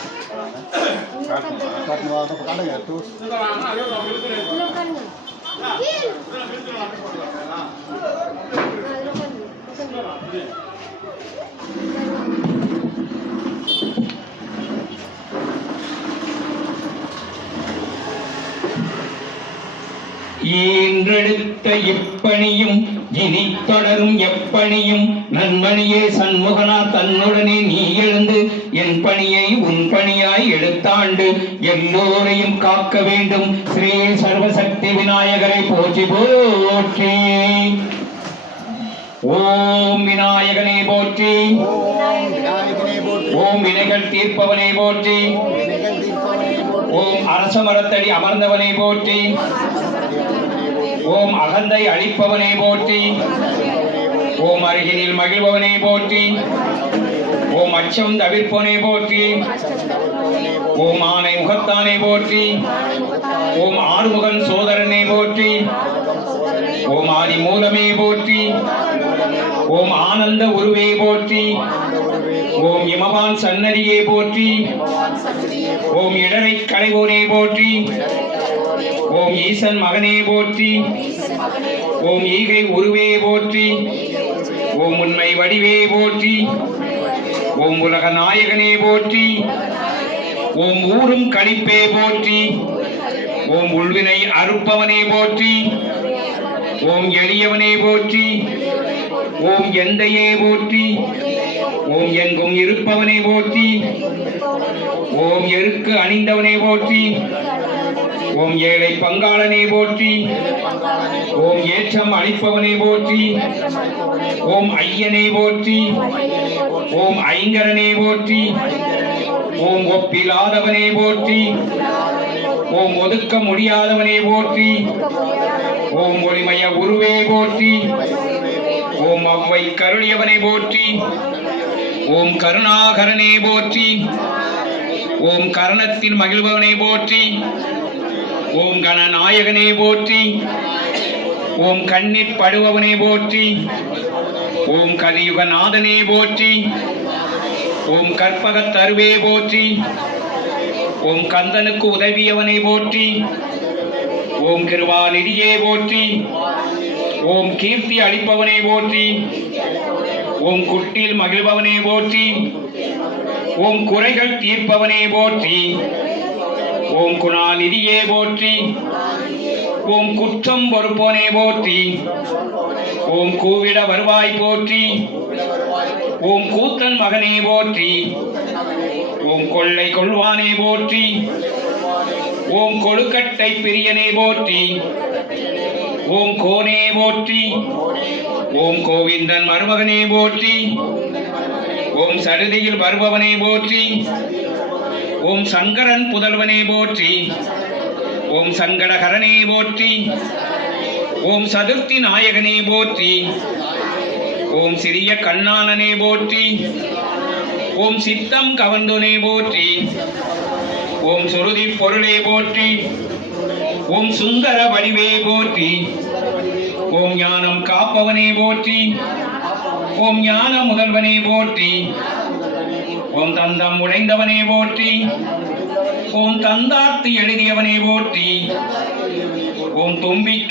கொடுத்துருக்காங்க. இங்க ஈன்றெடுத்த இனி தொடரும் எப்பணியும் நன்மணியே சண்முகனா தன்னுடனே நீ எழுந்து என் பணியை உன் பணியாய் எடுத்தாண்டு எல்லோரையும் காக்க வேண்டும். ஸ்ரீ சர்வசக்தி விநாயகரை போற்றி போற்றி. ஓம் விநாயகனே போற்றி. ஓம் வினைகள் தீர்ப்பவனே போற்றி. வினைகள் தீர்ப்பவனே போற்றி. ஓம் அரச மரத்தடி அமர்ந்தவனே போற்றி. ஓம் அகந்தை அழிப்பவனை போற்றி. ஓம் அருகினில் மகிழ்பவனை போற்றி. ஓம் அச்சம் தவிர்ப்பவனை போற்றி. ஓம் ஆனை முகத்தானை போற்றி. ஓம் ஆறுமுகன் சோதரனே போற்றி. ஓம் ஆதி மூலமே போற்றி. ஓம் ஆனந்த உருவே போற்றி. ஓம் இமவான் சன்னதியே போற்றி. ஓம் இடரை கலைவோனே போற்றி. ஓம் ஈசன் மகனே போற்றி ஓம் ஈகை உருவே போற்றி ஓம் உண்மை வடிவே போற்றி ஓம் உலக நாயகனே போற்றி ஓம் ஊரும் கணிப்பே போற்றி ஓம் உள்வினை அறுப்பவனே போற்றி ஓம் எளியவனே போற்றி ஓம் எந்தையே போற்றி ஓம் எங்கும் இருப்பவனே போற்றி ஓம் எருக்கு அணிந்தவனே போற்றி ஓம் ஏழை பங்காளனை போற்றி. ஓம் ஏற்றம் அளிப்பவனை போற்றி. ஓம் ஐயனை போற்றி. ஓம் ஐங்கரனை போற்றி. ஓம் ஒப்பில்லாதவனை போற்றி. ஓம் ஒதுக்க முடியாதவனை போற்றி. ஓம் ஒளிமய உருவே போற்றி. ஓம் அவ்வை கருளியவனை போற்றி. ஓம் கருணாகரனே போற்றி. ஓம் கரணத்தில் மகிழ்பவனை போற்றி. ஓம் கணநாயகனே போற்றி. ஓம் கண்ணீர் படுபவனே போற்றி. ஓம் கலியுகநாதனே போற்றி. ஓம் கற்பக தருவே போற்றி. ஓம் கந்தனுக்கு உதவியவனை போற்றி. ஓம் கிருபாநிதியே போற்றி. ஓம் கீர்த்தி அளிப்பவனே போற்றி. ஓம் குட்டில் மகிழ்பவனே போற்றி. ஓம் குறைகள் தீர்ப்பவனே போற்றி. ஓம் குணாநிதியே போற்றி. ஓம் குற்றம் பொறுப்போனே போற்றி. ஓம் கூவிட வருவாய் போற்றி. ஓம் கூத்தன் மகனே போற்றி. ஓம் கொள்ளை கொள்வானே போற்றி. ஓம் கொழுக்கட்டை பிரியனே போற்றி. ஓம் கோனே போற்றி. ஓம் கோவிந்தன் மருமகனே போற்றி. ஓம் சடுதியில் வருபவனே போற்றி. ஓம் சங்கரன் புதல்வனே போற்றி. ஓம் சங்கடகரனே போற்றி. ஓம் சதுர்த்தி நாயகனே போற்றி. ஓம் சிறிய கண்ணானனே போற்றி. ஓம் சித்தம் கவர்ந்தோனே போற்றி. ஓம் சுருதி பொருளே போற்றி. ஓம் சுந்தர வடிவே போற்றி. ஓம் ஞானம் காப்பவனே போற்றி. ஓம் ஞான முதல்வனே போற்றி. ஓம் தந்தம் உடைந்தவனே போற்றி. ஓம் தந்தார்த்து எழுதியவனே போற்றி. ஓம் தும்பி